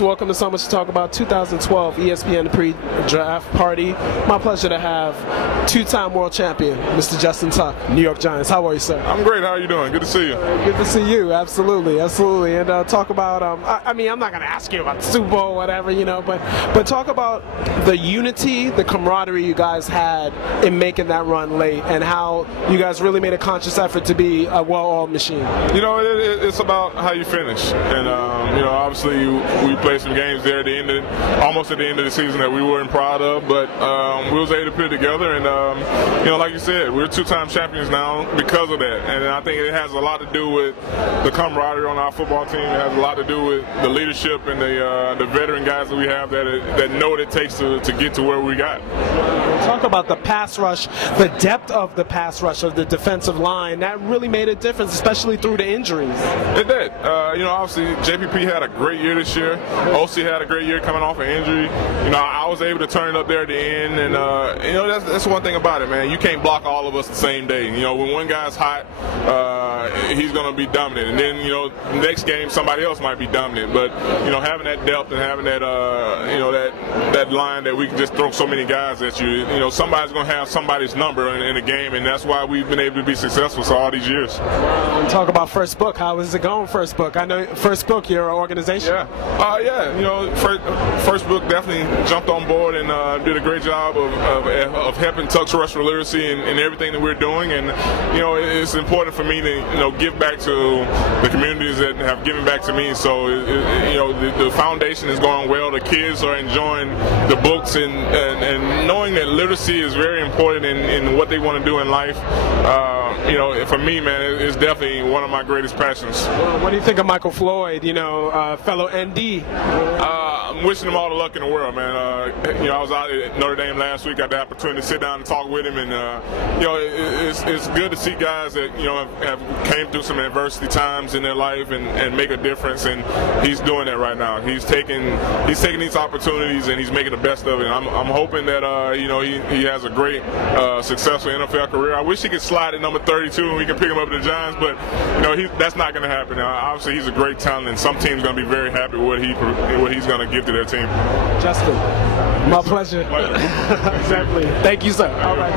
Welcome to So Much to Talk About 2012 ESPN pre-draft party. My pleasure to have two-time world champion, Mr. Justin Tuck, New York Giants. How are you, sir? I'm great. How are you doing? Good to see you. Good to see you. Absolutely, absolutely. And talk about, I mean, I'm not going to ask you about the Super Bowl or whatever, you know, but talk about the unity, the camaraderie you guys had in making that run late and how you guys really made a conscious effort to be a well-oiled machine. You know, it's about how you finish. And, you know, obviously we played some games there at the end of, almost at the end of the season that we weren't proud of, but we was able to put it together. And, you know, like you said, we're two-time champions now because of that. And I think it has a lot to do with the camaraderie on our football team. It has a lot to do with the leadership and the veteran guys that we have that know what it takes to get to where we got. Talk about the pass rush, the depth of the pass rush of the defensive line. That really made a difference, especially through the injuries. It did. You know, obviously JPP had a great year this year. OC had a great year coming off an injury. You know, I was able to turn it up there at the end, and you know, that's one thing about it, man. You can't block all of us the same day. You know, when one guy's hot, he's going to be dominant, and then, you know, next game somebody else might be dominant. But, you know, having that depth and having that you know, that line that we can just throw so many guys at you, you know, somebody's going to have somebody's number in a game, and that's why we've been able to be successful for all these years. Talk about First Book. How is it going, First Book? I know First Book, your organization. Yeah, you know, First Book definitely jumped on board and did a great job of helping Tuck's rush literacy and everything that we're doing. And, you know, it's important for me to, you know, give back to the communities that have given back to me. So, you know, the foundation is going well. The kids are enjoying the books and knowing that literacy is very important in what they want to do in life. You know, for me, man, it's definitely one of my greatest passions. Well, what do you think of Michael Floyd, you know, fellow ND? I'm wishing him all the luck in the world, man. You know, I was out at Notre Dame last week. I had the opportunity to sit down and talk with him, and you know, it's good to see guys that, you know, have came through some adversity times in their life and make a difference. And he's doing that right now. He's taking these opportunities and he's making the best of it. And I'm hoping that you know, he has a great successful NFL career. I wish he could slide at number 32 and we can pick him up at the Giants, but you know, that's not going to happen. Obviously, he's a great talent, and some teams are going to be very happy with what he's going to give to their team. Justin, my pleasure. Exactly. Thank you, sir. All right.